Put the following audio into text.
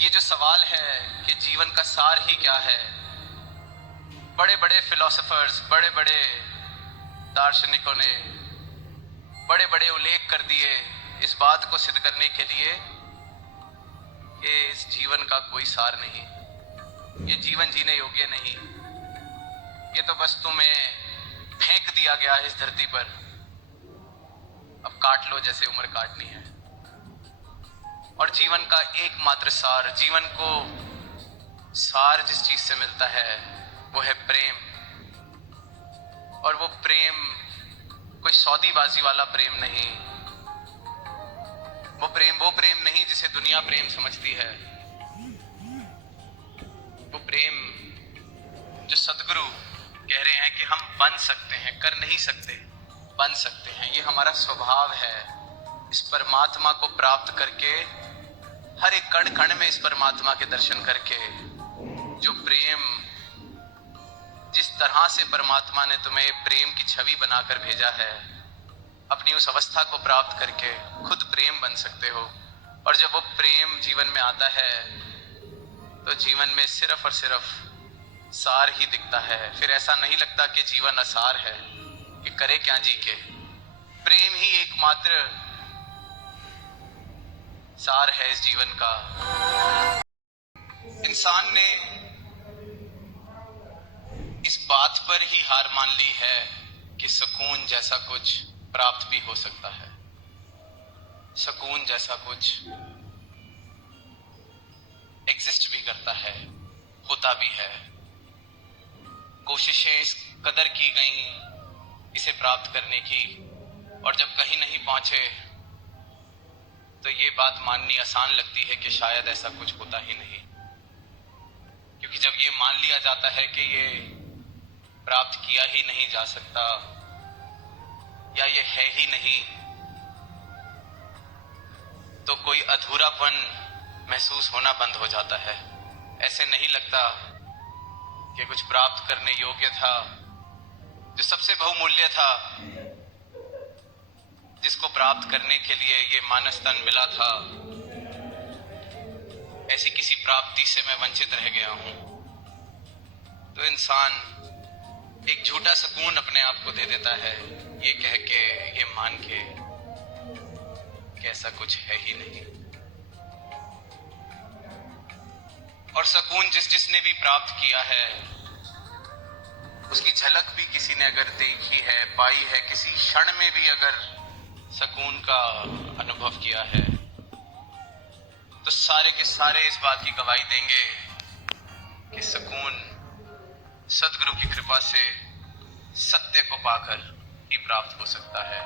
ये जो सवाल है कि जीवन का सार ही क्या है, बड़े बड़े फिलोसोफर्स, बड़े बड़े दार्शनिकों ने बड़े बड़े उल्लेख कर दिए इस बात को सिद्ध करने के लिए कि इस जीवन का कोई सार नहीं, ये जीवन जीने योग्य नहीं, ये तो बस तुम्हें फेंक दिया गया है इस धरती पर, अब काट लो जैसे उम्र काटनी है। और जीवन का एकमात्र सार, जीवन को सार जिस चीज से मिलता है वो है प्रेम। और वो प्रेम कोई सौदेबाजी वाला प्रेम नहीं, वो प्रेम नहीं जिसे दुनिया प्रेम समझती है। वो प्रेम जो सदगुरु कह रहे हैं कि हम बन सकते हैं, कर नहीं सकते, बन सकते हैं। ये हमारा स्वभाव है। इस परमात्मा को प्राप्त करके, हर एक कण कण में इस परमात्मा के दर्शन करके, जो प्रेम, जिस तरह से परमात्मा ने तुम्हें प्रेम की छवि बनाकर भेजा है, अपनी उस अवस्था को प्राप्त करके खुद प्रेम बन सकते हो। और जब वो प्रेम जीवन में आता है तो जीवन में सिर्फ और सिर्फ सार ही दिखता है। फिर ऐसा नहीं लगता कि जीवन असार है, कि करे क्या जी के। प्रेम ही एकमात्र सार है इस जीवन का। इंसान ने इस बात पर ही हार मान ली है कि सुकून जैसा कुछ प्राप्त भी हो सकता है, सुकून जैसा कुछ एग्जिस्ट भी करता है, होता भी है। कोशिशें इस कदर की गई इसे प्राप्त करने की, और जब कहीं नहीं पहुंचे तो ये बात माननी आसान लगती है कि शायद ऐसा कुछ होता ही नहीं। क्योंकि जब ये मान लिया जाता है कि ये प्राप्त किया ही नहीं जा सकता या ये है ही नहीं, तो कोई अधूरापन महसूस होना बंद हो जाता है। ऐसे नहीं लगता कि कुछ प्राप्त करने योग्य था, जो सबसे बहुमूल्य था, जिसको प्राप्त करने के लिए ये मानस तन मिला था, ऐसी किसी प्राप्ति से मैं वंचित रह गया हूं। तो इंसान एक झूठा सुकून अपने आप को दे देता है, ये कह के, ये मान के कि ऐसा कुछ है ही नहीं। और सुकून जिसने भी प्राप्त किया है, उसकी झलक भी किसी ने अगर देखी है, पाई है, किसी क्षण में भी अगर सुकून का अनुभव किया है, तो सारे के सारे इस बात की गवाही देंगे कि सुकून सदगुरु की कृपा से सत्य को पाकर ही प्राप्त हो सकता है।